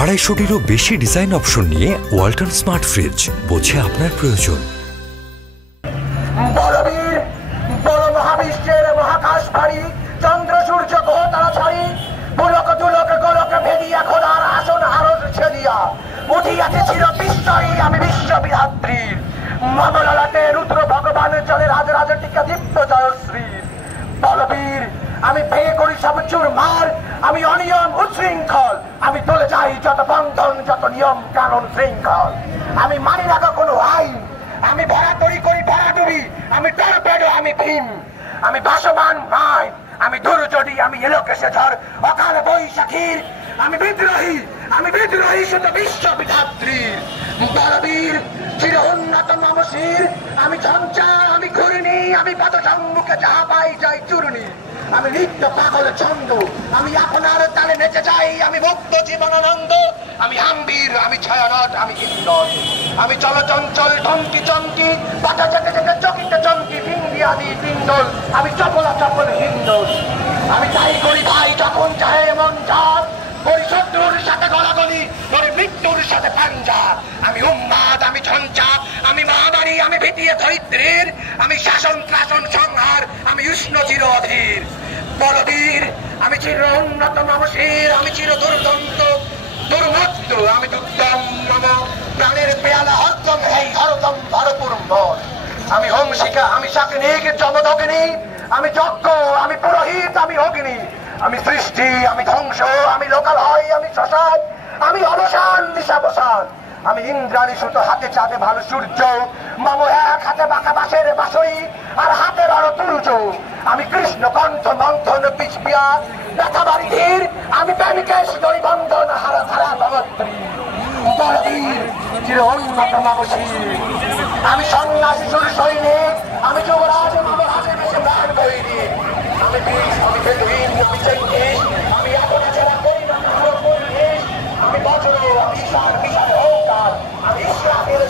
250টিরও বেশি design option নিয়ে Walton smart fridge, বোঝে আপনার প্রয়োজন। বলবীর বড় মহাবিশ্বের মহাকাশ ভারী চন্দ্র সূর্য গ্রহ তারা ছাড়ি পুলক দুলক গোলক ভেদিয়া খোদার আসন আরস ছেদিয়া উঠিয়াছে চির বিস্ময়ী আমি বিশ্ববিধাত্রীর মমলালাতে রুদ্র ভগবান চলে রাজরাজ টিকা দীপ্ত জয়শ্রীর। বলবীর আমি ভেঙে করি সব চুরমার, আমি অনিয়ম উচ্ছৃঙ্খল, আমি চলে যাই যত বন্ধন যত নিয়ম কানুন শৃঙ্খল, আমি মানি না কোনো আইন, আমি ভরা তরি করি ভরা ডুবি, আমি টর্পেডো আমি ভীম, আমি ভাসমান মাই, আমি দুর্যোধী, আমি এলোকেশে ঝড় অকাল বৈশাখীর, আমি বিদ্রোহী শুধু বিশ্ববিধাত্রীর। বলবীর চির উন্নত মামশির, আমি ঝঞ্ঝা আমি ঘূর্ণি, আমি পদ সম্মুখে যাহা পাই যাই চূর্ণি, আমি নিত্য পাগল ছন্দ, আমি আপনার তালে নেচে যাই, আমি মুক্ত জীবনানন্দ, আমি আম্বীর, আমি ছায়ানট, আমি হিন্দল, আমি চলচঞ্চল টঙ্কি চমকি পাটা চেকে চেকে চকিতে চমকি ভিঙ্গি আদি পিণ্ডল, আমি চপলা চপল হিন্দল, আমি তাই করি ভাই যখন চাহে মন যা, করি শত্রুর সাথে গলাগলি, করি মৃত্যুর সাথে পাঞ্জা, আমি উন্মাদ, আমি ঝঞ্ঝা, আমি মহামারী, আমি ভীতিয়ে ধরিত্রীর, আমি শাসন ত্রাসন সংহার, আমি উষ্ণ চির অধীর। বলবীর আমি চির উন্নত মামশির, আমি চির দুর্দন্ত দুর্মত্ত, আমি দুর্দম মম প্রাণের পেয়ালা হরদম হেই হরদম ভরপুর মন, আমি হোমশিকা, আমি শাকিনীক যমদগ্নি, আমি যজ্ঞ, আমি পুরোহিত, আমি অগ্নি, আমি সৃষ্টি, আমি ধ্বংস, আমি লোকালয়, আমি শ্মশান, আমি অবসান দিশাবসান, আমি ইন্দ্রাণী সুত হাতে চাঁদে ভালো সূর্য, মামো এক হাতে বাঁকা বাঁশের বাঁশরি আর হাতে বড় তুরুজ, আমি কৃষ্ণ কণ্ঠ মন্থন পিছপিয়া ব্যথা বাড়ি ধীর, আমি প্রেমিকেশ দড়ি বন্ধন হারা ধারা ভগত্রী। বলবীর চির উন্নত মামশির, আমি সন্ন্যাসী সুর সৈনিক, আমি যুবরাজ মহারাজের বেশে প্রাণ বৈরী, আমি বিষ, আমি বেদুইন, আমি চেঙ্গিস, আমি এখন ছাড়া করি না কারো পরিবেশ, আমি বজ্র, আমি ঈশান বিশাল হোকার, আমি ইসলামের